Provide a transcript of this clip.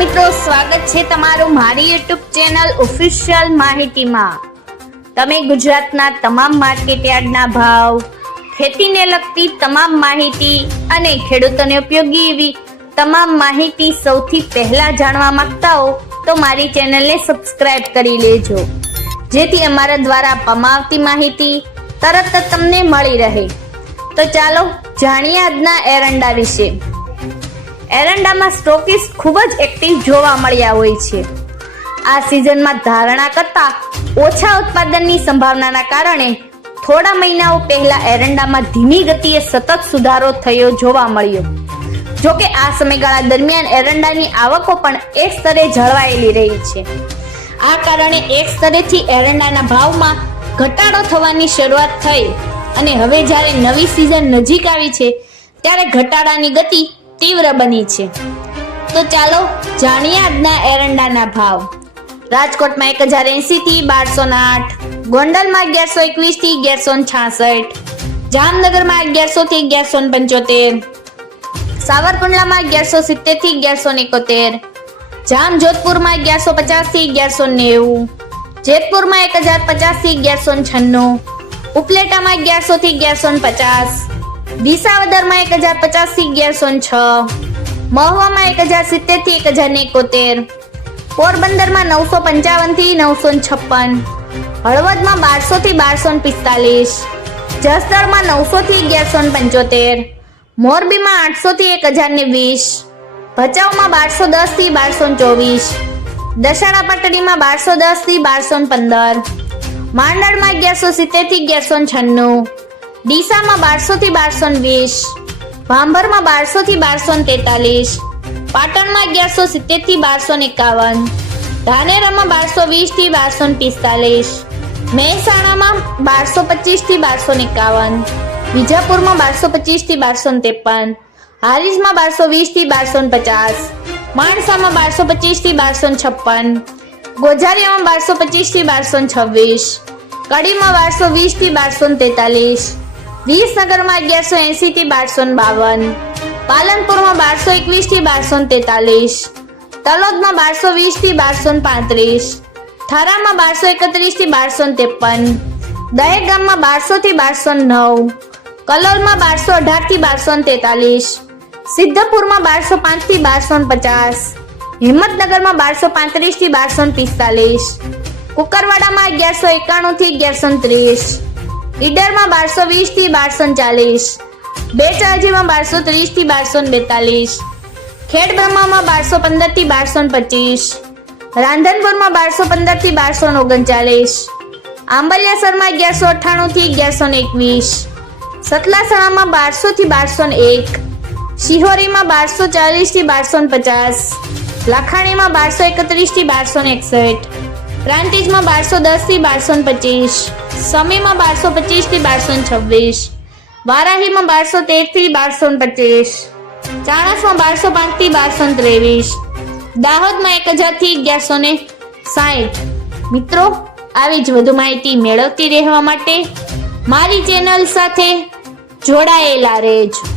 મિત્રો, સ્વાગત છે તમારું મારી યુટ્યુબ ચેનલ ઓફિશિયલ માહિતીમાં. તમે ગુજરાતના તમામ માર્કેટ યાર્ડના ભાવ, ખેતીને લગતી તમામ માહિતી અને ખેડૂતોને ઉપયોગી એવી તમામ માહિતી સૌથી પહેલા જાણવા માંગતા હો, તો મારી ચેનલને સબસ્ક્રાઇબ કરી લેજો. જેથી અમારા દ્વારા આપવામાં આવતી માહિતી તરત જ તમને મળી રહે. તો ચાલો જાણીએ આજના એરંડા વિશે. એરંડામાં સ્ટોકિસ્ટ ખૂબ જ એક્ટિવ જોવા મળ્યા હોય છે. આ સિઝનમાં ધારણા કરતા ઓછા ઉત્પાદનની સંભાવનાના કારણે થોડા મહિનાઓ પહેલા એરંડામાં ધીમી ગતિએ સતત સુધારો થયો જોવા મળ્યો. જો કે આ સમયગાળા દરમિયાન એરંડાની આવકો પણ એક સ્તરે જળવાયેલી રહી છે. આ કારણે એક સ્તરેથી એરંડાના ભાવમાં ઘટાડો થવાની શરૂઆત થઈ અને હવે જ્યારે નવી સિઝન નજીક આવી છે, ત્યારે ઘટાડાની ગતિ તીવ્ર બની છે. તો ચાલો જાણીએ આજના એરંડાના ભાવ. રાજકોટમાં એક હજાર એસી થી બારસો આઠ. ગોંડલમાં અગિયારસો એકવીસથી અગિયારસો છાસઠ. જામનગરમાં અગિયારસો થી અગિયારસો પંચોતેર. સાવરકુંડલામાં અગિયારસો સિત્તેરથી અગિયારસો એકોતેર. જામજોધપુરમાં અગિયારસો પચાસથી અગિયારસો નેવું. જેતપુરમાં એક હજાર પચાસથી અગિયારસો છન્નું. ઉપલેટામાં અગિયારસો થી અગિયારસો પચાસ. વિસાવદરમાં એક હજાર પચાસથી અગિયારસો છ. મહુવામાં એક હજાર સિત્તેરથી એક હજાર એકોતેર. પોરબંદરમાં નવસો પંચાવનથી નવસો છપ્પન. હળવદમાં બારસો થી બારસો પિસ્તાલીસ. જસદણમાં નવસો થી અગિયારસો પંચોતેર. મોરબીમાં આઠસો થી એક હજાર ને વીસ. ભચાઉમાં બારસો દસથી બારસો ચોવીસ. દશાણા પાટડીમાં બારસો દસથી બારસો પંદર. માંડળમાં અગિયારસો સિત્તેરથી અગિયારસો છન્નું. ડીસામાં બારસો થી બારસો વીસ ભાંભરમાં બારસો થી બારસો તેતાલીસ પાટણમાં અગિયારસો સિત્તેરથી બારસો એકાવન ધાનેરામાં બારસો વીસથી બારસો પિસ્તાલીસ મહેસાણામાં બારસો પચીસથી બારસો એકાવન વિજાપુરમાં બારસો પચીસથી બારસો ત્રેપન હારીજમાં બારસો વીસથી બારસો પચાસ માણસામાં બારસો પચીસથી બારસો છપ્પન ગોઝારિયામાં બારસો પચીસથી બારસો છવ્વીસ કડીમાં બારસો વીસથી બારસો તેતાલીસ વિસનગરમાં અગિયારસો એસી થી બારસો બાવન. પાલનપુરમાં બારસો એકવીસથી બારસો તેતાલીસ. તલોદમાં બારસો વીસથી બારસો પાંત્રીસ. થરામાં બારસો એકત્રીસથી બારસો ત્રેપન. દહેગામમાં બારસો થી બારસો નવ. કલોલમાં બારસો અઢારથી બારસો તેતાલીસ. સિદ્ધપુરમાં બારસો પાંચથી બારસો પચાસ. હિંમતનગરમાં બારસો પાંત્રીસથી બારસો પિસ્તાલીસ. કુકરવાડામાં અગિયારસો એકાણું થી અગિયારસો ત્રીસ. ઈડરમાં બારસો વીસથી બારસો ચાલીસ. બેચરાજીમાં બારસો ત્રીસથી બારસો બેતાલીસ. ખેડ બ્રહ્મામાં બારસો પંદરથી બારસો પચીસ. રાંધનપુરમાં બારસો પંદરથી બારસો ઓગણચાલીસ. આંબલિયાસરમાં અગિયારસો અઠ્ઠાણું થી અગિયારસો એકવીસ. સતલાસણામાં બારસો થી બારસો એક. શિહોરીમાં બારસો ચાલીસથી બારસો પચાસ. લાખાણીમાં બારસો એકત્રીસથી બારસો એકસઠ. પ્રાંતિજમાં બારસો દસથી બારસો પચીસ. સમીમાં બારસો પચીસથી બારસો છવ્વીસ. વારાહીમાં બારસો તેરથી બારસો પચીસ. ચાણસમાં બારસો પાંચથી બારસો ત્રેવીસ. દાહોદમાં એક હજારથી અગિયારસો ને સાઠ મિત્રો, આવી જ વધુ માહિતી મેળવતી રહેવા માટે મારી ચેનલ સાથે જોડાયેલા રહેજો.